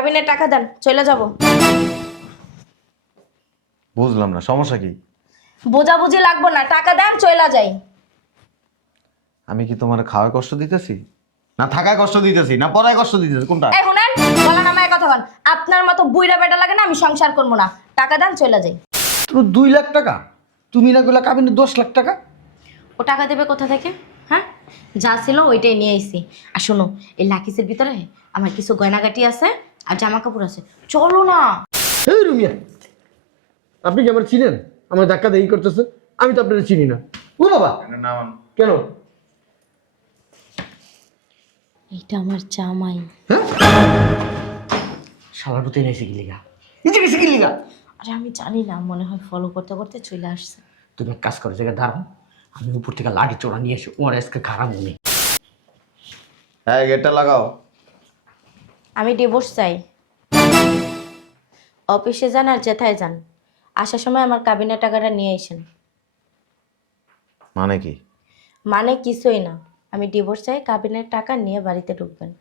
কাবিনের টাকা দেন, চলে যাব। বুঝলাম না, সমস্যা কি? বোঝাবুঝি লাগবো না, টাকা দেন, চলে যাই। আমি কি তোমার খাওয়ায় কষ্ট দিতেছি, না থাকায় কষ্ট দিতেছি, না পড়ায় কষ্ট দিতেছি, কোনটা? এই শুনেন, বলা নামায় কথা বল। আপনার মতো বুইড়া বেটা লাগে না, আমি সংসার করবো না। টাকা দেন, চলে যাই। তোর 2 লাখ টাকা, তুমি না গুলা কাবিনে 10 লাখ টাকা। ও টাকা দেবে কোথা থেকে? হ্যাঁ, যা ছিল ওইটাই নিয়ে আইছি। আর শোনো, এই লাকিসের ভিতরে আমার কিছু গয়নাগাটি আছে আর জামা কাপড় আছে, চলো না। এই রুমিয়া, আপনি কি আমার চিনেন? আমার ধাক্কা দেই করতেছেন, আমি তো আপনার চিনি না। ও বাবা, কেন? এইটা আমার জামাই। হ্যাঁ, শালার প্রতি নাইছে কি লিগা, নিচে গেছে কি লিগা? আরে আমি জানি না, মনে হয় ফলো করতে করতে চলে আসছে। তুমি এক কাজ করো, জায়গায় দাঁড়াও, আমি উপর থেকে লাঠি চোরা নিয়ে এসে ওর আজকে খারাপ মনে। হ্যাঁ, গেটটা লাগাও। আমি ডিভোর্স চাই। অফিসে যান আর যেথায় যান, আসার সময় আমার কাবিনের টাকাটা নিয়ে আসেন। মানে কি? মানে কিছুই না, আমি ডিভোর্স চাই, কাবিনের টাকা নিয়ে বাড়িতে ঢুকবেন।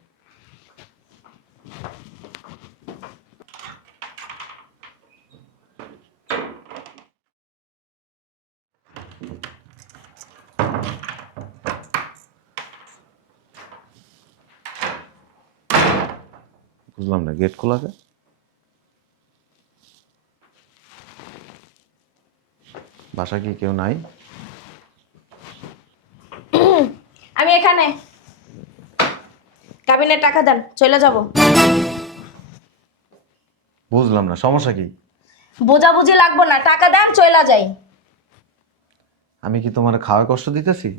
বুঝলাম না, গেট খোলা আছে? বাসা কি কেউ নাই? আমি এখানে। কাবিনের টাকা দেন, চলে যাব। বুঝলাম না, সমস্যা কি? বোঝাবুঝি লাগবো না, টাকা দেন, চলে যাই। আমি কি তোমার খাওয়ায় কষ্ট দিতেছি,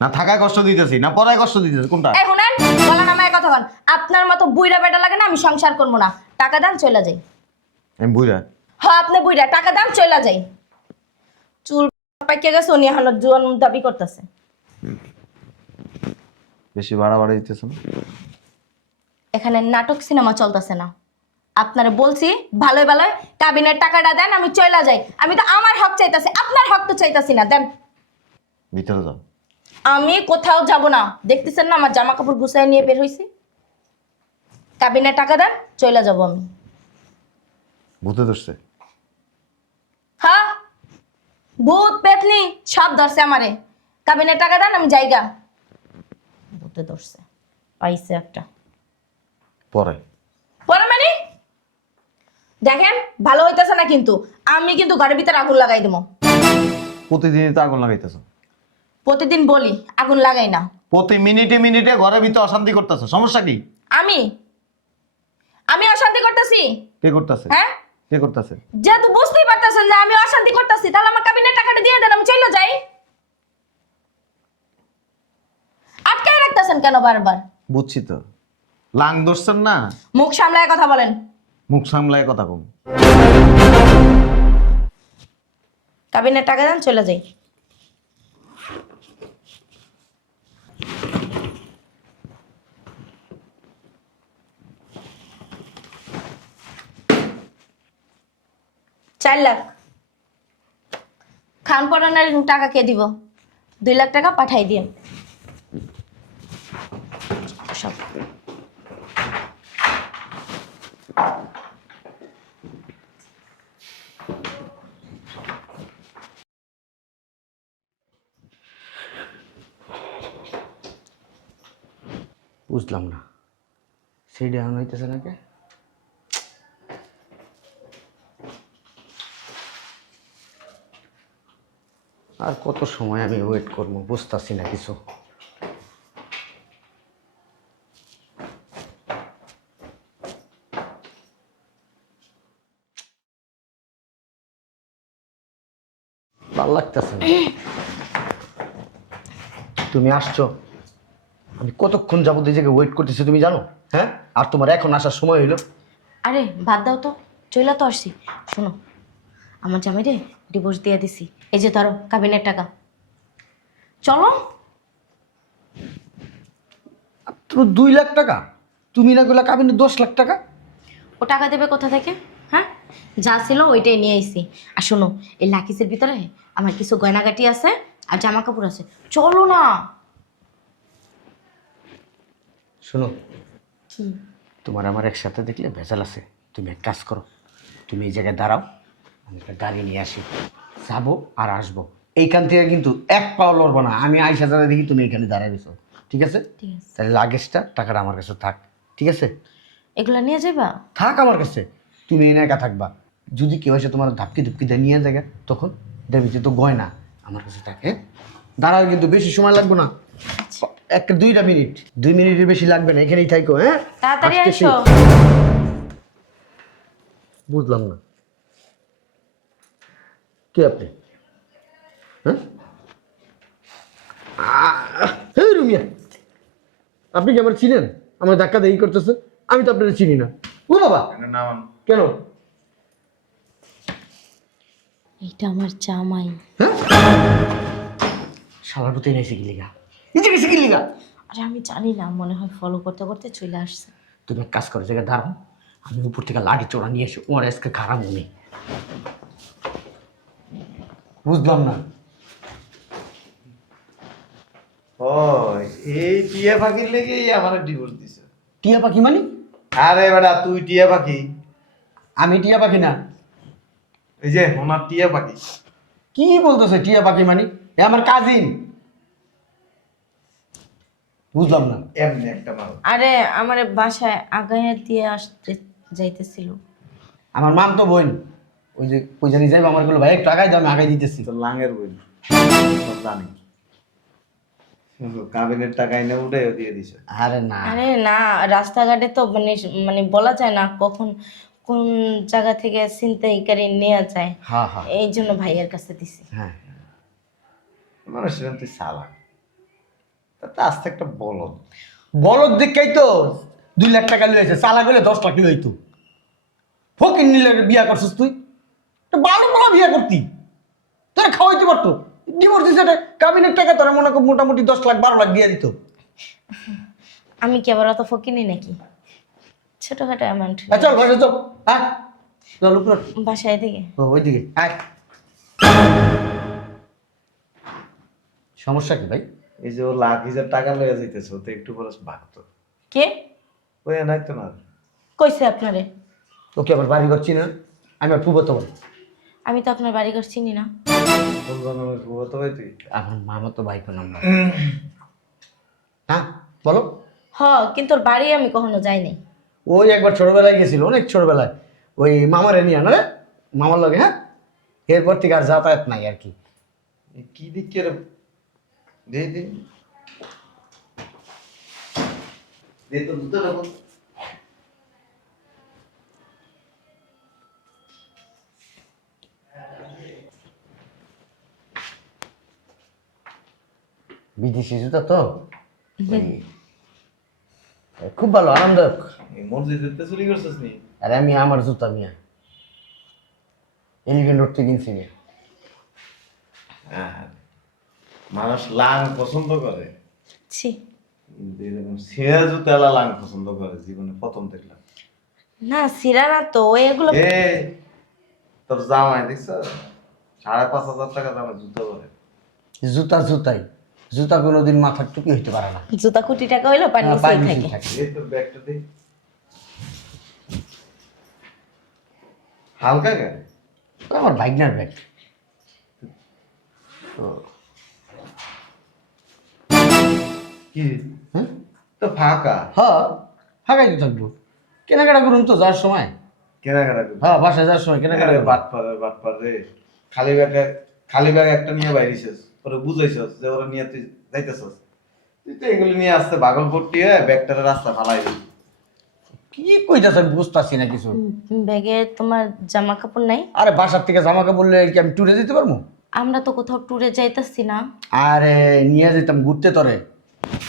না থাকায় কষ্ট দিতেছি, না পড়ায় কষ্ট দিতেছি, কোনটা? এই শুনেন, বলা নামায় কথা বল। আপনার মতো বুইড়া বেটা লাগে না, আমি সংসার করবো না। টাকা দেন, চলে যাই। আমি বুঝা। হ্যাঁ, আপনি বুইড়া, টাকা দেন, চলে যাই। চুল পাইকে গেছে, উনি এখন জোয়ান দাবি করতেছে। বেশি বাড়াবাড়ি দিতেছ না? এখানে নাটক সিনেমা চলতেছে না। আপনারে বলছি ভালোই ভালোই কাবিনের টাকাটা দেন, আমি চলে যাই। আমি তো আমার হক চাইতাছি, আপনার হক তো চাইতাছি না। দেন। ভিতরে যাও। আমি কোথাও যাব না, দেখতেছেন না আমার জামা কাপড় গুছাই নিয়ে বের হইছি। কাবিনের টাকা দেন, চলে যাব আমি। ভূতে ধরছে? হ্যাঁ, ভূত পেতনি সব ধরছে আমারে। কাবিনের টাকা দেন, আমি জায়গা। ভূতে ধরছে, পাইছে একটা। পরে পরে মানে দেখেন, ভালো হইতেছে না কিন্তু। আমি কিন্তু ঘরের ভিতরে আগুন লাগাই দেবো। প্রতিদিনই তো আগুন লাগাইতেছ। প্রতিদিন বলি আগুন লাগাই না। প্রতি মিনিটে মিনিটে ঘরের ভিতরে অশান্তি করতেছ, সমস্যা কি? আমি আমি অশান্তি করতেছি? কে করতেছে? হ্যাঁ, কে করতেছে? যেহেতু বুঝতেই পারতেছেন যে আমি অশান্তি করতেছি, তাহলে আমার কাবিনের টাকাটা দিয়ে দেন, আমি চলে যাই। আটকায় রাখতেছেন কেন বারবার? বুঝছি তো, লাং ধরছেন না? মুখ সামলায় কথা বলেন। মুখ সামলায় কথা কম। কাবিনের টাকা দেন, চলে যাই। চার লাখ খান পড়ানোর টাকা কে দিব? 2 লাখ টাকা পাঠাই দিন সব। বুঝলাম না, সেইটা এখন হইতেছে নাকি? আর কত সময় আমি ওয়েট করবো, বুঝতেছি না কিছু। ভাল লাগতেছে না। তুমি আসছো, আমি কতক্ষণ যাবো এই জায়গায় ওয়েট করতেছি তুমি জানো? হ্যাঁ, আর তোমার এখন আসার সময় হইলো? আরে বাদ দাও তো, চলে তো আসছি। শোনো, আমার জামাই রে ডিভোর্স দিয়ে দিছি। এই যে ধরো কাবিনের টাকা, চলো। তোর 2 লাখ টাকা, তুমি না গুলা কাবিনে 10 লাখ টাকা। ও টাকা দেবে কোথা থেকে? হ্যাঁ, যা ছিল ওইটাই নিয়ে আইছি। আর শোনো, এই লাকিসের ভিতরে আমার কিছু গয়নাগাটি আছে আর জামা কাপড় আছে, চলো না। শোনো, তোমার আমার একসাথে দেখলে ভেজাল আছে। তুমি এক কাজ করো, তুমি এই জায়গায় দাঁড়াও, আমি একটা গাড়ি নিয়ে আসি, যাবো আর আসবো। এইখান থেকে কিন্তু এক পাও লড়বো না। আমি আইসা যারা দেখি তুমি এখানে দাঁড়ায় গেছো, ঠিক আছে? ঠিক আছে। তাহলে লাগেজটা, টাকাটা আমার কাছে থাক, ঠিক আছে? এগুলা নিয়ে যাইবা? থাক আমার কাছে, তুমি এনে একা থাকবা। যদি কেউ এসে তোমার ধাপকি ধুপকি দিয়ে নিয়ে যায় তখন দেখবি যে তো গয়না আমার কাছে থাকে। দাঁড়াও, কিন্তু বেশি সময় লাগবে না, একটা 2টা মিনিট, 2 মিনিটের বেশি লাগবে না, এখানেই থাইকো। হ্যাঁ, তাড়াতাড়ি আসতেছি। আইসো। বুঝলাম না, কে আপনি? হ্যাঁ, এই রুমিয়া, আপনি কি আমার চিনেন? আমার ধাক্কা দিয়ে করতেছেন, আমি তো আপনার চিনি না। ও বাবা, কেন? এইটা আমার জামাই। হ্যাঁ, শালার প্রতি এনেছে কি লিগা? নিজে গেছে কি লিগা? আরে আমি জানি না, মনে হয় ফলো করতে করতে চলে আসছে। তুমি এক কাজ করো, জায়গায় দাঁড়াও, আমি উপর থেকে লাঠি চোরা নিয়ে এসে ওর আজকে খারাপ মনে। বুঝলাম না। ও, এই টিয়া পাখির লেগেই আমার ডিভোর্স দিছে। টিয়া পাখি মানে? আরে বেটা, তুই টিয়া পাখি? আমি টিয়া পাখি না। এই যে ওনার টিয়া পাখি। কি বলতেছে টিয়া পাখি মানে? এ আমার কাজিন। বুঝলাম না। এমনি একটা মাল। আরে আমার বাসায় আগাইয়া দিয়ে আসতে যাইতেছিল। আমার মাম তো বোন, ওই যে ওই জানি যাইব আমার গুলো ভাই একটু আগাই দাও, আমি আগাই দিতেছি। তো লাঙের বই সব জানি। কাবিনের টাকা এনে উঠে দিয়ে দিছে। আরে না, আরে না, রাস্তাঘাটে তো মানে মানে বলা যায় না কখন কোন জায়গা থেকে ছিনতাইকারী নেওয়া যায়। হ্যাঁ হ্যাঁ এই জন্য ভাইয়ের কাছে দিছি। হ্যাঁ। মানুষের তুই সালা, তাতে আস্তে একটা বলদ। বলদ দেখেই তো 2 লাখ টাকা লইছে, চালা গেলে 10 লাখ লইতো। ফকির নিলে বিয়া করছিস তুই, তো ভালো ভালো বিয়া করতি, তোরা খাওয়াইতে পারতো। ডিভোর্স দিছে, কাবিনের টাকা তোরা মনে কর মোটামুটি 10 লাখ 12 লাখ দিয়ে দিত। আমি কি আবার অত ফকিনি নাকি? ছোটখাটো অ্যামাউন্ট। চল বাসা চল, হ্যাঁ চল উপর। বাসায় দিকে ওইদিকে আয়। সমস্যা কি ভাই? এই যে ও লাখ হাজার টাকা লয়ে যাইতেছে, ও তো একটু পরে ভাগতো। কে ওই নাই তো না। কইছে আপনারে? ওকে আবার বাড়ি করছি না, আমি আর ফুবো তোমার। আমি তো আপনার বাড়িঘর চিনি না। বলবান আমি ভুয়া তো ভাই তুই। আমার মামা তো ভাই নাম্বার। হ্যাঁ বলো। হ, কিন্তু ওর বাড়ি আমি কখনো যাইনি। ওই একবার ছোটবেলায় গেছিল, অনেক ছোটবেলায়, ওই মামারে নিয়ে না রে, মামার লগে। হ্যাঁ, এরপর থেকে আর যাতায়াত নাই আর কি। কি দিক কে দে দে দে তো দুটো রাখো। বিদেশি জুতা তো, খুব ভালো, আরামদায়ক। এই মসজিদে চুরি করছিস নি? আরে আমি আমার জুতা মিয়া এলিভেন রোড থেকে কিনছি মিয়া। আর মানুষ লাং পছন্দ করে, ছি, কিন্তু এরকম ছেঁড়া জুতালা লাং পছন্দ করে, জীবনে প্রথম দেখলাম। না সিরা না তো ওই এগুলো। এ তোর জামাই দেখছ 5,500 টাকা দামের জুতো পরে। জুতা জুতাই, জুতা কোনোদিন মাথার টুপি হইতে পারে না। জুতা কোটি টাকা হইলো পানি হ্যাঁ, নিচেই পায়ের থাকে। নিচেই থাকে। এই তোর ব্যাগটা দে, হালকা কেন? ও আমার ভাইগনার ব্যাগ। কি হ্যাঁ তো ফাঁকা? হ্যাঁ, ফাঁকাই তো থাকবো, কেনাকাটা করুন তো যাওয়ার সময়। কেনাকাটা করবি? হ্যাঁ, বাসায় যাওয়ার সময় কেনাকাটা করবো। বাটপার রে। খালি ব্যাগ একটা নিয়ে বাইরেছিস, ওরা বুঝাইছস যে ওরা নিয়ে তুই যাইতেছস, তুই তো এগুলি নিয়ে আসতে ভাগলপট্টি হয়ে ব্যাগটার রাস্তা ফালাই দিবি। কি কইতাছ আমি বুঝতেছি না কিছু। ব্যাগে তোমার জামা কাপড় নাই? আরে বাসার থেকে জামা কাপড় বললে কি আমি ট্যুরে যেতে পারবো? আমরা তো কোথাও ট্যুরে যাইতাছি না। আরে নিয়ে যেতাম ঘুরতে তোরে।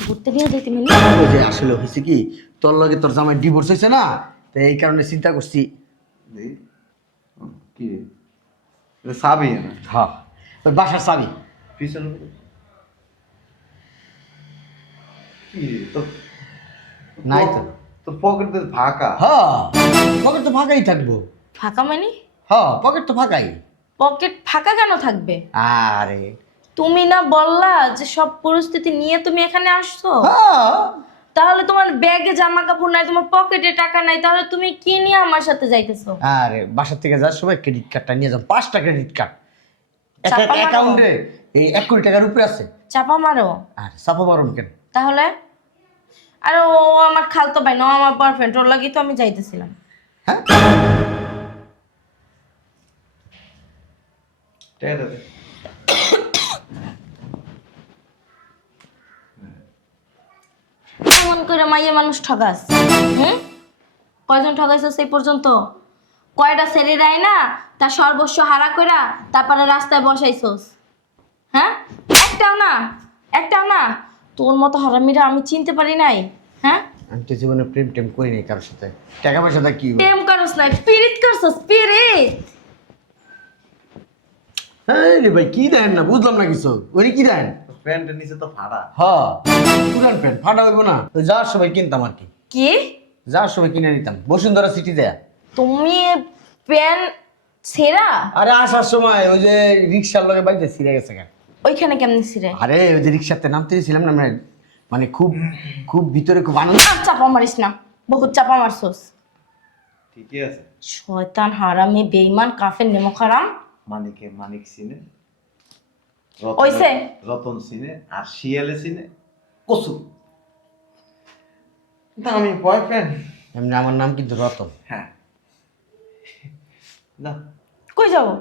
ঘুরতে নিয়ে যাইতে মানে? ওই যে আসলে হয়েছে কি, তোর লগে তোর জামাই ডিভোর্স হয়েছে না, তো এই কারণে চিন্তা করছি। দেখি। কি রে? এটা চাবি না? হ্যাঁ, ওই বাসার চাবি। পিছনে কি রে? নাই তো। তোর পকেট ফাঁকা। হ্যাঁ, পকেট তো ফাঁকাই থাকবো। ফাঁকা মানে? হ্যাঁ, পকেট তো ফাঁকাই। পকেট ফাঁকা কেন থাকবে? আরে তুমি না বললা যে সব পরিস্থিতি নিয়ে তুমি এখানে আসছো? হ্যাঁ, তাহলে তোমার ব্যাগে জামা কাপড় নাই, তোমার পকেটে টাকা নাই, তাহলে তুমি কি নিয়ে আমার সাথে যাইতেছো? আরে বাসার থেকে যাওয়ার সময় ক্রেডিট কার্ডটা নিয়ে যাও, 5টা ক্রেডিট কার্ড চাপা মারো। অ্যাকাউন্টে এই 1 কোটি টাকার উপরে আছে। চাপা মারো আর চাপা মারুন কেন? তাহলে? আরে ও আমার খালতো ভাই না, ও আমার বয়ফ্রেন্ড, ওর লাগি তো আমি যাইতেছিলাম। হ্যাঁ টাকা দে। কেমন করে মাইয়া মানুষ ঠগাস? হুম, কয়জন ঠগাইছো সেই পর্যন্ত? কয়টা ছেড়ে দেয় না তার সর্বস্ব হারা কইরা তারপরে রাস্তায় বসাইছোস? হ্যাঁ, একটাও না, একটাও না। তোর মতো হারামিরা আমি চিনতে পারি নাই। হ্যাঁ, আমি তো জীবনে প্রেম টেম করি নাই কারোর সাথে, টাকা পয়সা দা কি প্রেম করস নাই, পিরিত করছস, পিরিত। হ্যাঁ রে ভাই, কি দেন না বুঝলাম না কিছু, ওই কি দেন? প্যান্টের নিচে তো ফাড়া। হ্যাঁ পুরান প্যান্ট ফাটা হইব না, তো যাওয়ার সময় কিনতাম আর কি, কি যাওয়ার সময় কিনে নিতাম বসুন্ধরা সিটি দেয়া। তুমি প্যান ছেঁড়া? আরে আসার সময় ওই যে রিক্সার লগে বাইতে ছিঁড়ে গেছে কেন? ওইখানে কেমনি ছিঁড়ে? আরে ওই যে রিক্সাতে নামতে ছিলাম না মানে, মানে খুব খুব ভিতরে খুব আনন্দ। আর চাপা মারিস না, বহুত চাপা মারছস। ঠিকই আছে। শয়তান হারামি বেঈমান কাফের নেমক হারাম। মানিকে মানিক চিনে, ওইসে? রতন চিনে, আর শিয়ালে চিনে কসু। কিন্তু আমি বয়ফ্রেন্ড। এমনি আমার নাম কিন্তু রতন। হ্যাঁ না, কই যাবো?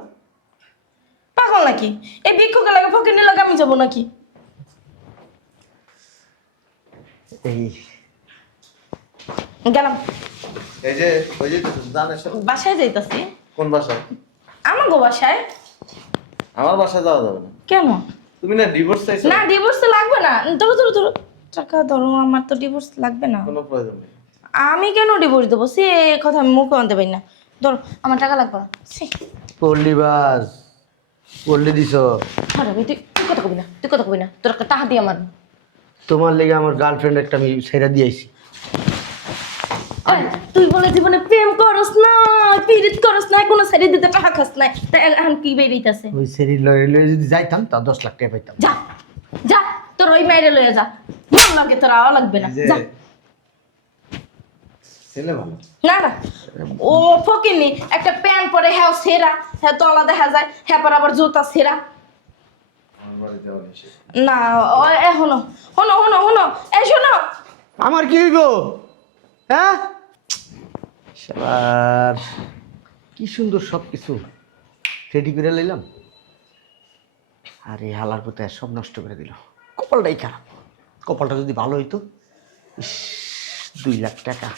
পাগল নাকি? এই ভিক্ষুকে লাগে ফকির লাগে আমি যাবো নাকি? এই গেলাম, এই যে ওই যে জানেন বাসায় যাইতাছি। কোন বাসায়? আমার গো বাসায়। আমার বাসায় যাওয়া যাবে না। কেন? তুমি না ডিভোর্স চাইছো? না, ডিভোর্স তো লাগবে না। ধরো ধরো ধরো টাকা ধরো, আমার তো ডিভোর্স লাগবে না। কোনো প্রয়োজন নেই। আমি কেন ডিভোর্স দেবো? সে কথা আমি মুখে আনতে পারি না। ধরো, আমার টাকা লাগবে না। ছি, পল্লী বাস পল্লী দিছ, হারামি, তুই তুই কথা কবি না, তুই কথা কবি না, তোর একটা টাকা দিয়ে আমার। তোমার লেগে আমার গার্লফ্রেন্ড একটা আমি ছেড়ে দিয়েছি। ওই, তুই বলে জীবনে প্রেম করস না, পীড়িত করস না, কোনো ছেড়ে দিতে টাকা খাস নাই, তাই এখন কি বেরিয়েছে? ওই ছেড়ে লয়ে লয়ে যদি যাইতাম তা 10 লাখ টাকা পাইতাম। যা যা, তোর ওই মেয়েরে লয়ে যা, মন লাগে তোর আওয়া লাগবে না, এই যে যা। ছেলে ভালো। না না, ও ফকিনি একটা প্যান্ট পরে, হ্যাঁ সেরা, হ্যাঁ তলা দেখা যায়, হ্যাঁ পর আবার জুতা সেরা। আমার বাড়ি যাওয়া নিষেধ। না, ও এ হনো হনো হনো হনো, এই শোনো। আমার কি হইব? হ্যাঁ শালার, কি সুন্দর সব কিছু রেডি করে লইলাম, আর এই হালার পথে সব নষ্ট করে দিল। কপালটাই খারাপ, কপালটা যদি ভালো হইতো। ইস, 2 লাখ টাকা,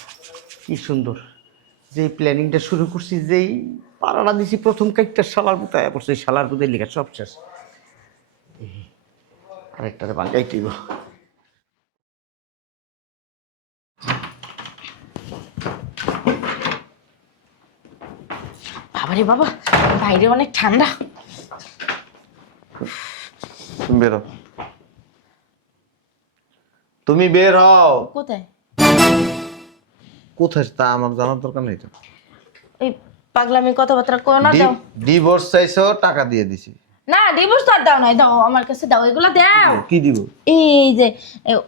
কি সুন্দর। যেই প্ল্যানিংটা শুরু করছি, যেই পাড়াটা দিছি প্রথম কাইকটা শালার পুতায় পড়ছে, এই শালার পুতায় লেখা সব শেষ। আরেকটারে বাঙ্গাই দিব। বাবারে বাবা, বাইরে অনেক ঠান্ডা। তুমি বেরো, তুমি বের হও। কোথায়? কোথায় তা আমার জানার দরকার নেই তো। এই পাগলামি কথাবার্তা করো না, দাও। ডিভোর্স চাইছো, টাকা দিয়ে দিছি। না, ডিভোর্স তো আর দাও নাই, দাও আমার কাছে, দাও এগুলো দাও। কি দিব? এই যে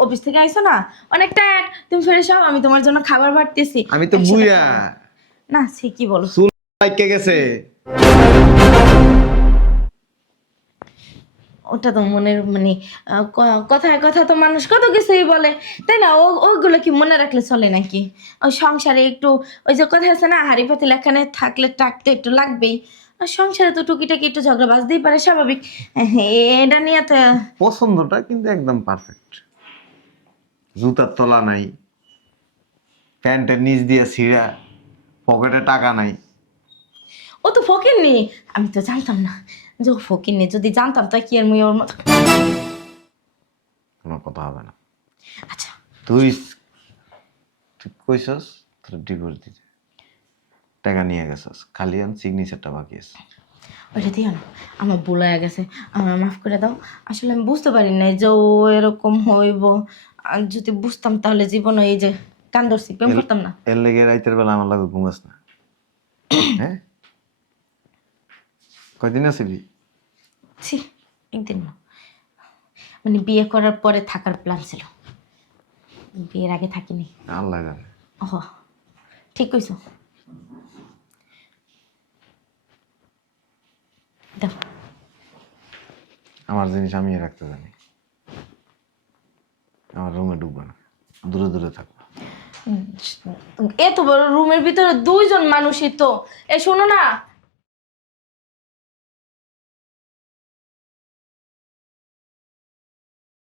অফিস থেকে আইছো না, অনেক টায়ার্ড, তুমি ফ্রেশ হও, আমি তোমার জন্য খাবার বাড়তেছি। আমি তো একসাথে বুইয়া। খাবো। না সে কি বলো, চুল পাইকে গেছে। ওটা তো মনের মানে কথায় কথা তো মানুষ কত কিছুই বলে, তাই না? ওইগুলো কি মনে রাখলে চলে নাকি? ওই সংসারে একটু, ওই যে কথা আছে না, হাড়ি পাতিল এখানে থাকলে টাকতে একটু লাগবেই। আর সংসারে তো টুকিটাকি একটু ঝগড়া বাজতেই পারে, স্বাভাবিক। এটা নিয়ে তো পছন্দটা কিন্তু একদম পারফেক্ট। জুতার তলা নাই, প্যান্টের নিচ দিয়ে ছিঁড়া, পকেটে টাকা নাই। ও তো ফকিরনি, আমি তো জানতাম না যে ও ফকিরনি। যদি জানতাম তা কি আর মুই ওর মতো। কোনো কথা হবে না। আচ্ছা, তুই তুই কইছস তোর ডিভোর্স দিতে, টাকা নিয়ে গেছস, খালি আমি সিগনেচারটা বাকি আছে। ওইটা দিও না, আমার ভুল হয়ে গেছে, আমার মাফ করে দাও। আসলে আমি বুঝতে পারি নাই যে ও এরকম হইব। আর যদি বুঝতাম তাহলে জীবনে এই যে কান ধরছি, প্রেম করতাম না। এর লেগে রাইতের বেলা আমার লাগে ঘুমাস না। হ্যাঁ, কয়দিন আছিলি? ছি, একদিন না, মানে বিয়ে করার পরে থাকার প্ল্যান ছিল। বিয়ের আগে থাকিনি। আল্লাহ জানে। ওহ, ঠিক কইছো। দাও। আমার জিনিস আমি রাখতে জানি। আমার রুমে ঢুকবে না, দূরে দূরে থাকবো। এত বড় রুমের ভিতরে দুইজন মানুষই তো। এ শোনো না,